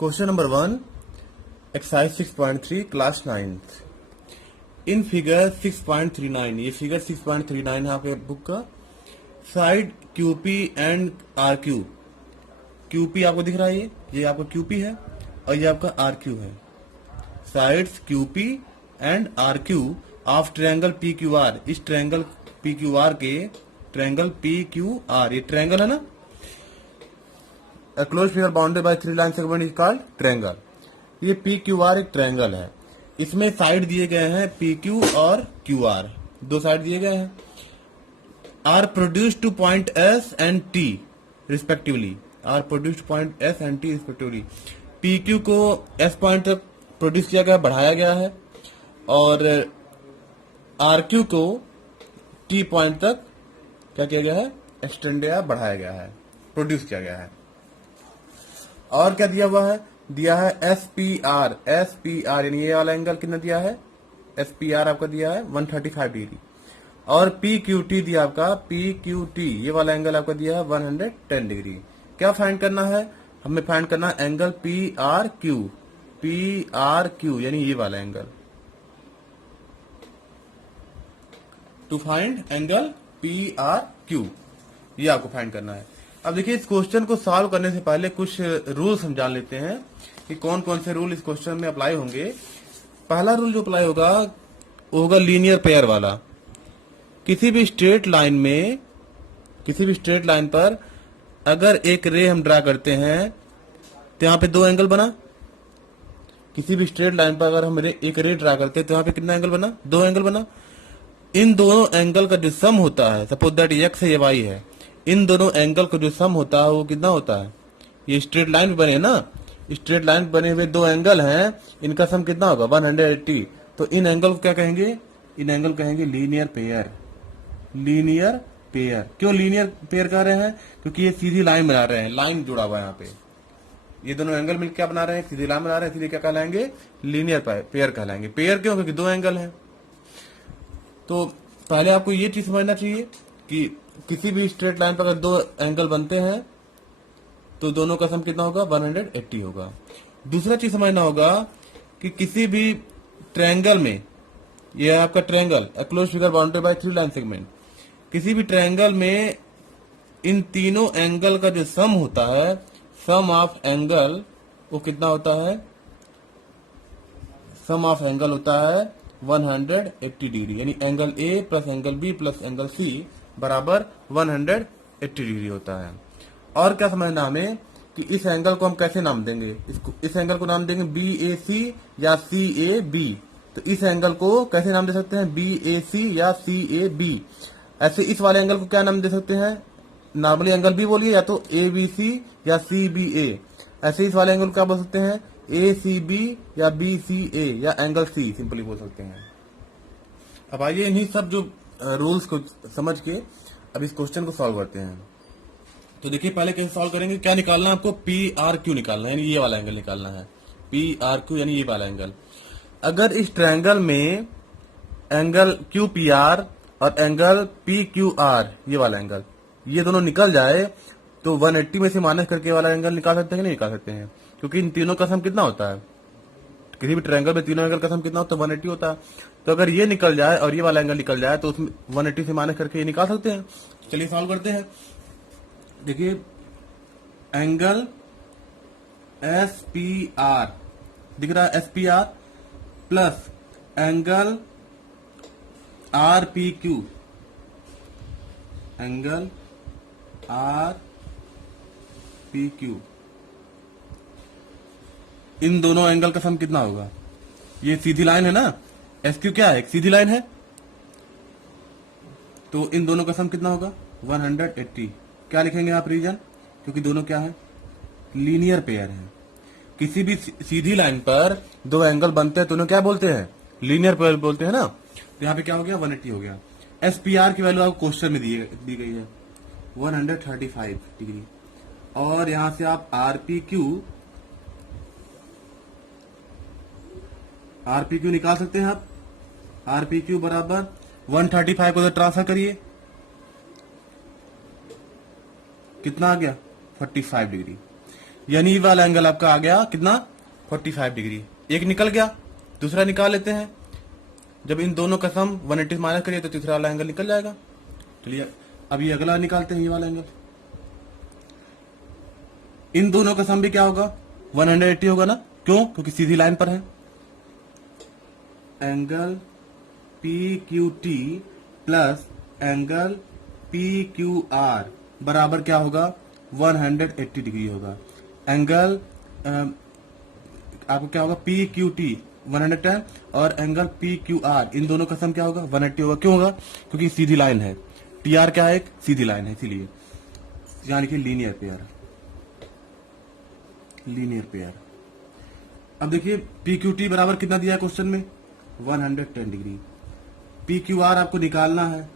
Question number 1, exercise 6.3 class 9th। In figure 6.39, ये figure 6.39 है आपके बुक का। Side QP and RQ, QP आपको दिख रहा है, ये आपका QP है और ये आपका RQ है। Sides QP and RQ of triangle PQR, इस ट्रायंगल PQR के ट्रायंगल PQR, ये ट्रायंगल है ना। A closed figure bounded by 3 line segment is called triangle। ये PQR एक ट्रायंगल है, इसमें साइड दिए गए हैं PQ और QR, दो साइड दिए गए हैं। Are produced to point S and T respectively, are produced point S and T respectively. PQ को S पॉइंट तक प्रोड्यूस किया गया, बढ़ाया गया है, और RQ को T पॉइंट तक क्या किया गया है, एक्सटेंड या बढ़ाया गया है, प्रोड्यूस किया गया है। और क्या दिया हुआ है, दिया है SPR, SPR यानी ये वाला एंगल कितना दिया है, SPR आपका दिया है 135 डिग्री। और PQT दिया आपका, PQT ये वाला एंगल आपका दिया है 110 डिग्री। क्या फाइंड करना है, हमें फाइंड करना है एंगल PRQ, PRQ यानी ये वाला angle. To find angle PRQ, ये आपको फाइंड करना है। अब देखिए, इस क्वेश्चन को सॉल्व करने से पहले कुछ रूल हम जान लेते हैं कि कौन कौन से रूल इस क्वेश्चन में अप्लाई होंगे। पहला रूल जो अप्लाई होगा वो होगा लीनियर पेयर वाला। किसी भी स्ट्रेट लाइन में, किसी भी स्ट्रेट लाइन पर अगर एक रे हम ड्रा करते हैं तो यहाँ पे दो एंगल बना। किसी भी स्ट्रेट लाइन पर अगर हम एक रे ड्रा करते हैं तो यहाँ पे कितना एंगल बना, दो एंगल बना। इन दोनों एंगल का जो सम होता है, सपोज दैट x है, ये y है, इन दोनों एंगल का जो सम होता है वो कितना होता है, ये स्ट्रेट लाइन बने ना, स्ट्रेट लाइन बने हुए दो एंगल हैं, इनका सम कितना होगा 180। तो इन एंगल को क्या कहेंगे, इन एंगल कहेंगे लीनियर पेयर। लीनियर पेयर, क्यों लीनियर पेयर कह रहे हैं, क्योंकि ये सीधी लाइन बना रहे हैं, लाइन जुड़ा हुआ है यहाँ पे, ये दोनों एंगल मिलकर क्या बना रहे हैं, सीधी लाइन बना रहे हैं, इसलिए क्या कहलाएंगे, लीनियर पेयर कहलाएंगे। पेयर क्यों, क्योंकि दो एंगल है। तो पहले आपको ये चीज समझना चाहिए कि किसी भी स्ट्रेट लाइन पर अगर दो एंगल बनते हैं तो दोनों का सम कितना होगा, 180 होगा। दूसरा चीज समझना होगा कि किसी भी ट्रायंगल में, ये आपका triangle closed figure bounded by 3 line segment, किसी भी ट्रायंगल में इन तीनों एंगल का जो सम होता है, सम ऑफ एंगल, वो कितना होता है, सम ऑफ एंगल होता है 180 डिग्री, यानी angle A plus angle B plus angle C बराबर 180 डिग्री होता है। और क्या समझना हमें कि इस एंगल को हम कैसे नाम देंगे, इस एंगल को नाम देंगे BAC या CAB। तो इस एंगल को कैसे नाम दे सकते हैं, BAC या CAB। ऐसे इस वाले एंगल को क्या नाम दे सकते हैं, नॉर्मली एंगल B बोलिए, या तो ABC या CBA। ऐसे इस वाले एंगल को क्या बोल सकते हैं, ACB या BCA या एंगल C सिंपली बोल सकते हैं। अब आइए इन्हीं सब जो रूल्स को समझ के अब इस क्वेश्चन को सॉल्व करते हैं। तो देखिए, पहले कैसे सॉल्व करेंगे, क्या निकालना है आपको, PRQ निकालना है, यानी ये वाला एंगल निकालना है, PRQ यानी ये वाला एंगल। अगर इस ट्रायंगल में एंगल QPR और एंगल PQR, ये वाला एंगल, ये दोनों निकल जाए तो 180 में से माइनस करके वाला एंगल निकाल सकते हैं कि नहीं निकाल सकते हैं, क्योंकि इन तीनों का सम कितना होता है, किसी भी ट्रायंगल में तीनों एंगल का सम कितना होता है, 180 होता है। तो अगर ये निकल जाए और ये वाला एंगल निकल जाए तो उसमें 180 से माइनस करके ये निकाल सकते हैं। चलिए सॉल्व करते हैं। देखिए, एंगल SPR दिख रहा है, SPR plus angle RPQ, angle RPQ, इन दोनों एंगल का सम कितना होगा, ये सीधी लाइन है ना, SQ क्या है, एक सीधी लाइन है, तो इन दोनों का सम कितना होगा 180। क्या लिखेंगे आप, रीजन, क्योंकि दोनों क्या है, लीनियर पेयर है। किसी भी सीधी लाइन पर दो एंगल बनते हैं तो उन्हें क्या बोलते हैं, लीनियर पेयर बोलते हैं ना। तो यहाँ पे क्या हो गया, 180 हो गया। SPR की वैल्यू आपको क्वेश्चन में दी गई है 135 डिग्री, और यहां से आप RPQ निकाल सकते हैं आप। RPQ बराबर 135 को ट्रांसफर करिए, कितना आ गया 45 डिग्री। यानी ये वाला एंगल आपका आ गया कितना 45 डिग्री। एक निकल गया, दूसरा निकाल लेते हैं। जब इन दोनों का सम 180 माइनस करिए तो तीसरा वाला एंगल निकल जाएगा। चलिए अब ये अगला निकालते हैं, ये वाला एंगल। इन दोनों का सम भी क्या होगा 180 होगा ना, क्यों? क्योंकि सीधी लाइन पर है। Angle P Q T plus angle P Q are बराबर क्या होगा 180 डिग्री होगा। एंगल आपको क्या होगा पी क्यू टी 110 और एंगल पी क्यू आर इन दोनों का सम क्या होगा 180 होगा। क्यों होगा? क्योंकि सीधी लाइन है। टी आर क्या है? एक सीधी लाइन है, इसीलिए यानी कि लीनियर पेयर। Linear pair. अब देखिए पी क्यू टी बराबर कितना दिया है क्वेश्चन में 110 डिग्री। पी क्यू आर आपको निकालना है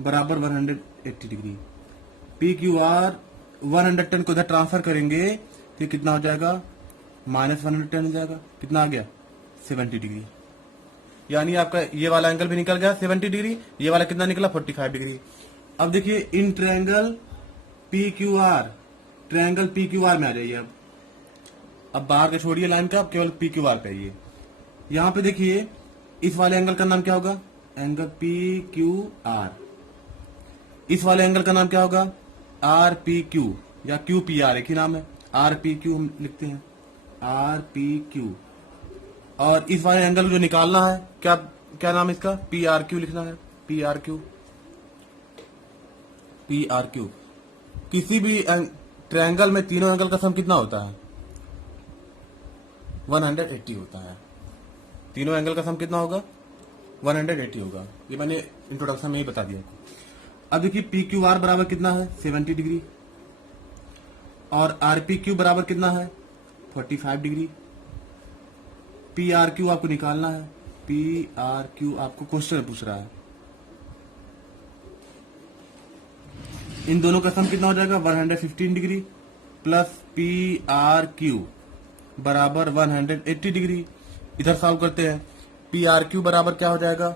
बराबर 180 डिग्री। पी क्यू आर 110 को इधर ट्रांसफर करेंगे तो कितना हो जाएगा -110 हो जाएगा। कितना आ गया 70 डिग्री। यानी आपका ये वाला एंगल भी निकल गया 70 डिग्री, ये वाला कितना निकला 45 डिग्री। अब देखिए in triangle P Q are, triangle P Q are में आ जाइए। अब बाहर के छोड़िए लाइन का, अब केवल पी क्यू आर पे आइए। यहां पे देखिए इस वाले एंगल का नाम क्या होगा एंगल पी क्यू आर। इस वाले एंगल का नाम क्या होगा आर पी क्यू या क्यू पी आर, एक ही नाम है। आर पी क्यू हम लिखते हैं आर पी क्यू। और इस वाले एंगल को जो निकालना है क्या क्या नाम है इसका पी आर क्यू लिखना है। P R Q, P R Q. किसी भी ट्रायंगल में तीनों एंगल का सम कितना होता है 180 होता है। तीनों एंगल का सम कितना होगा 180 होगा। ये मैंने इंट्रोडक्शन में ही बता दिया। अब देखिए पी क्यू आर बराबर कितना है 70 डिग्री और आर पी क्यू बराबर कितना है 45 डिग्री। पी आर क्यू आपको निकालना है। पी आर क्यू आपको क्वेश्चन पूछ रहा है। इन दोनों का सम कितना हो जाएगा 115 degree plus P R Q बराबर 180 डिग्री। इधर सॉल्व करते हैं। पी आर क्यू बराबर क्या हो जाएगा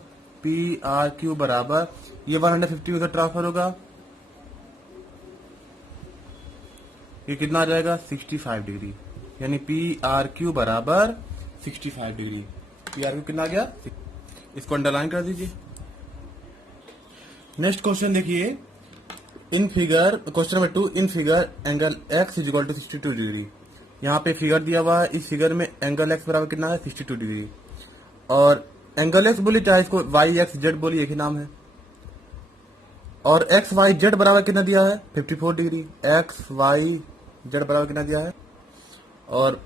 पी आर क्यू बराबर ये 150 उधर ट्रांसफर होगा, ये कितना आ जाएगा 65 डिग्री। यानी पी आर क्यू बराबर 65 डिग्री। पी आर क्यू कितना आ गया, इसको अंडरलाइन कर दीजिए। नेक्स्ट क्वेश्चन देखिए, in figure question number 2 in figure angle x is equal to 62 degree. यहाँ पे फिगर दिया हुआ है। इस फिगर में एंगल x बराबर कितना है 62 डिग्री। और एंगल x बोलिए चाहे इसको y x z बोलिए, एक ही नाम है। और x y z बराबर कितना दिया है 54 डिग्री। x y z बराबर कितना दिया है और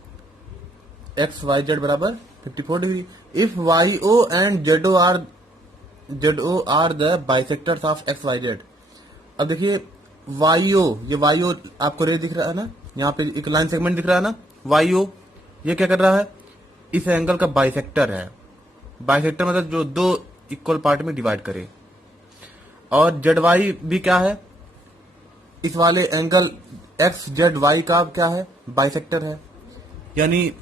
x y z बराबर 54 degree. If y o and z o are the bisectors of x y z। अब देखिए YO, ये YO आपको रे दिख रहा है ना, यहाँ पे एक लाइन सेगमेंट दिख रहा है ना YO, ये क्या कर रहा है इस एंगल का बाइसेक्टर है। बाइसेक्टर मतलब जो दो इक्वल पार्ट में डिवाइड करे। और ZY भी क्या है इस वाले एंगल XZY का क्या है बाइसेक्टर है। यानी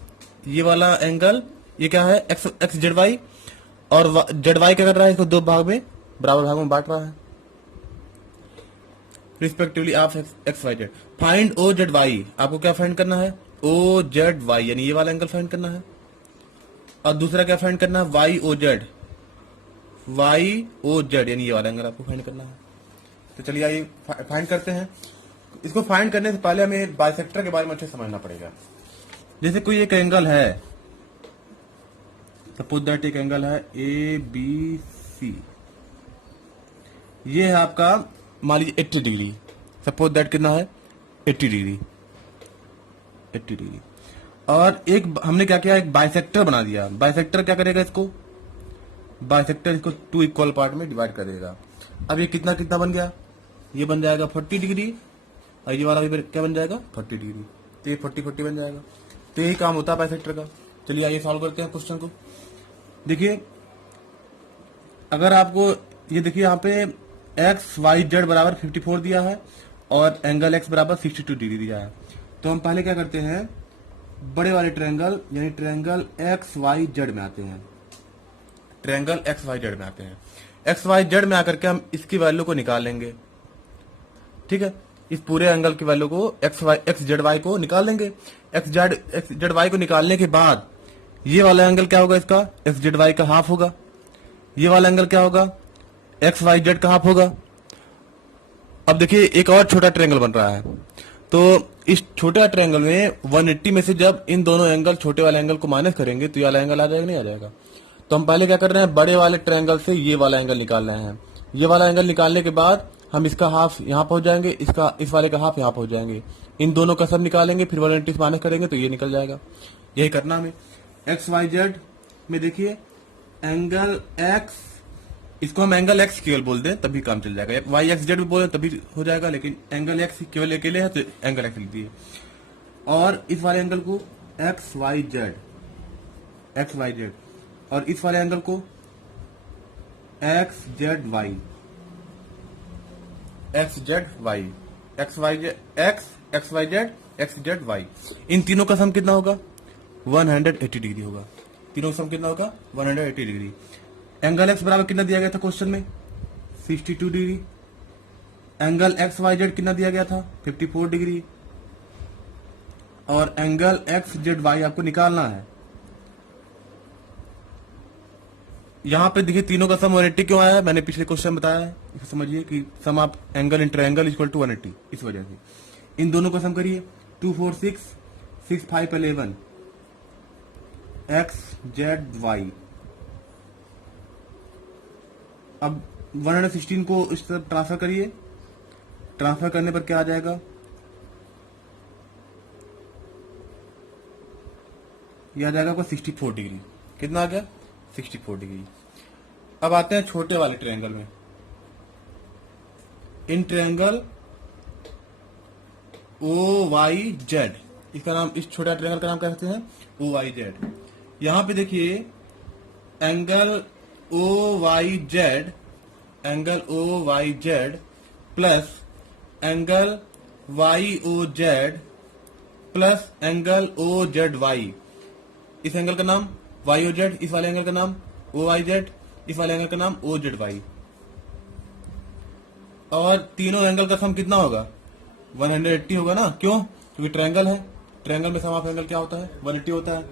ये वाला एंगल ये क्या है XZY और ZY क्या कर रहा है इसको दो भाग में बराबर भाग में बांट रहा है respectively of X Y Z. Find O Z Y, आपको क्या फाइंड करना है ओ जेड वाई यानी ये वाला एंगल फाइंड करना है। और दूसरा क्या फाइंड करना है वाई ओ जेड यानी ये वाला एंगल आपको फाइंड करना है। तो चलिए आइए फाइंड करते हैं। इसको फाइंड करने से पहले हमें बाइसेक्टर के बारे में अच्छे समझना पड़ेगा। जैसे कोई एक एंगल है, सपोज दैट एक एंगल है ए बी सी, ये है आपका मान लीजिए 80 डिग्री। सपोज दैट कितना है 80 डिग्री। और एक हमने क्या किया एक बाइसेक्टर बना दिया। बाइसेक्टर क्या करेगा इसको बाइसेक्टर इसको टू इक्वल पार्ट में डिवाइड कर देगा। अब ये कितना कितना बन गया, ये बन जाएगा 40 डिग्री और ये वाला भी क्या बन जाएगा 40 डिग्री। तो ये 40 बन जाएगा। तो यही काम होता है बाइसेक्टर का। चलिए आइए सॉल्व करते हैं क्वेश्चन को। देखिए अगर आपको ये देखिए यहाँ पे एक्स वाई जेड बराबर 54 दिया है और एंगल एक्स बराबर 62 डिग्री दिया है। तो हम पहले क्या करते हैं बड़े वाले ट्रायंगल यानी ट्रायंगल एक्स वाई जेड में आते हैं। ट्रायंगल एक्स वाई जेड में आते हैं। एक्स वाई जेड में आकर के हम इसकी वैल्यू को निकाल लेंगे। ठीक है, इस पूरे एंगल की वैल्यू को एक्स जेड वाई को निकाल लेंगे। एक्स जेड वाई को निकालने के बाद ये वाला एंगल क्या होगा, इसका एक्स जेड वाई का हाफ होगा। ये वाला एंगल क्या होगा, एक्स वाई जेड का हाफ होगा। अब देखिए एक और छोटा ट्रायंगल बन रहा है, तो इस छोटा ट्रायंगल में 180 में से जब इन दोनों एंगल छोटे वाले एंगल को माइनस करेंगे तो ये वाला एंगल आ जाएगा, नहीं आ जाएगा। तो हम पहले क्या कर रहे हैं, बड़े वाले ट्रायंगल से ये वाला एंगल निकाल रहे हैं। ये वाला एंगल निकालने के बाद हम इसका हाफ यहाँ पहुंच जाएंगे, इस वाले का हाफ यहाँ पहुंच जाएंगे। इन दोनों का सब निकालेंगे, फिर 180 से माइनस करेंगे तो ये निकल जाएगा। यही करना हमें। एक्स वाई जेड में देखिए एंगल एक्स, इसको हम एंगल एक्स केवल बोल दें तभी काम चल जाएगा। वाई एक्स जेड भी बोले तभी हो जाएगा, लेकिन एंगल एक्स केवल अकेले है तो एंगल एक्स लिख दिए। और इस वाले एंगल को एक्स वाई जेड, और इस वाले एंगल को X Z Y, X Y Z Y. इन तीनों का सम कितना होगा, 180 डिग्री होगा। तीनों का सम कितना होगा, 180 डिग्री। एंगल एक्स बराबर कितना दिया गया था क्वेश्चन में, 62 degree. Angle X Y Z कितना दिया गया था, 54 डिग्री। और एंगल एक्स जेड वाई आपको निकालना है। यहां पे देखिए तीनों का सम 180 क्यों आया है, मैंने पिछले क्वेश्चन बताया है। इसे समझिए कि सम आप angle inter angle equal to 180, इस वजह से इन दोनों का सम करिए। 2 4 6 6 5 11 एक्स जेड वाई। अब 116 को इस तरफ ट्रांसफर करिए। ट्रांसफर करने पर क्या आ जाएगा, यह आ जाएगा आपको 64 डिग्री। कितना आ गया, 64 डिग्री। अब आते हैं छोटे वाले ट्रायंगल में। In triangle O Y Z, इसका नाम, इस छोटा ट्रायंगल का नाम क्या कहते हैं, ओ वाई जेड। यहां पे देखिए angle O Y Z plus angle Y O Z plus angle O Z Y. इस एंगल का नाम वाई ओ जेड, इस वाले एंगल का नाम ओ वाई जेड, इस वाले एंगल का नाम ओ जेड वाई। और तीनों एंगल का सम कितना होगा, 180 होगा ना। क्यों, क्योंकि ट्रायंगल है, ट्रायंगल में सम ऑफ एंगल क्या होता है, 180 होता है।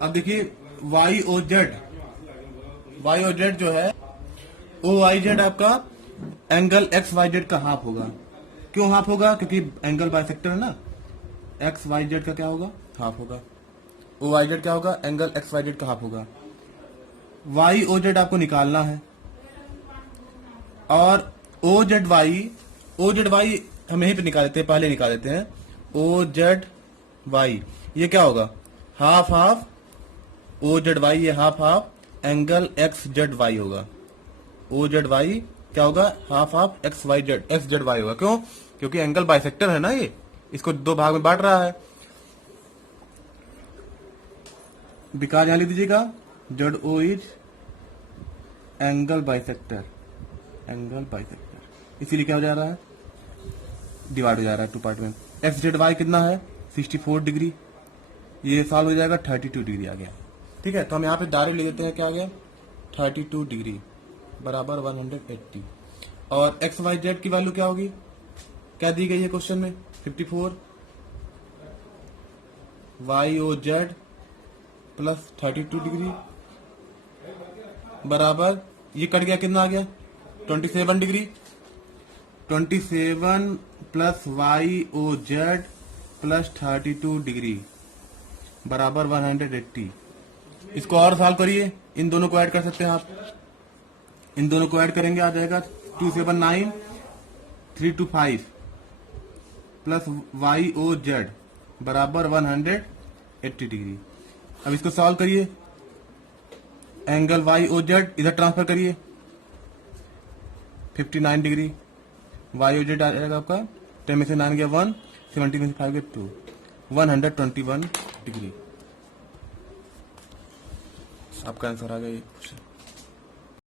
अब देखिए वाई ओ जेड जो है, ओ वाई जेड आपका एंगल एक्स वाई जेड का हाफ होगा। क्यों हाफ होगा, क्योंकि एंगल बाइसेक्टर है ना। एक्स वाई जेड का क्या होगा, हाफ होगा। ओ वाई जेड क्या होगा, एंगल एक्स वाई जेड का हाफ होगा। वाई ओ जेड आपको निकालना है। और ओ जेड वाई हम यहीं पे निकाल देते हैं, पहले निकाल देते हैं। ओ जेड वाई ये क्या होगा, half half O Z Y, ये half half angle X Z Y होगा। ओ जेड वाई क्या होगा, half half X Z Y होगा। क्यों, क्योंकि एंगल बाइसेक्टर है ना, ये इसको दो भाग में बांट रहा है। विकार यहां लिख दीजिएगा, Z O is angle bisector, इसीलिए क्या हो जा रहा है, डिवाइड हो जा रहा है 2 पार्ट में। एक्स जेड वाई कितना है, 64 डिग्री। ये सॉल्व हो जाएगा, 32 डिग्री आ गया। ठीक है, तो हम यहाँ पे डायरेक्ट ले लेते हैं, क्या आ गया, 32 डिग्री बराबर 180। और एक्स वाई जेड की वैल्यू क्या होगी, क्या दी गई है क्वेश्चन में, 54 Y O Z plus 32 degree बराबर, ये कट गया, कितना आ गया, 27 degree. 27 plus Y O Z plus 32 degree बराबर 180। इसको और सॉल्व करिए, इन दोनों को ऐड कर सकते हैं आप। इन दोनों को ऐड करेंगे, आ जाएगा 279 325 प्लस वाई ओ जेड बराबर 180 डिग्री। अब इसको सॉल्व करिए, एंगल वाई ओ जेड इधर ट्रांसफर करिए, 59 डिग्री। वाई ओ जेड आ जाएगा आपका 10 में से 9 गया 1, 17 में से 5 गया 2, 121 डिग्री। आपका आंसर आ गया ये क्वेश्चन।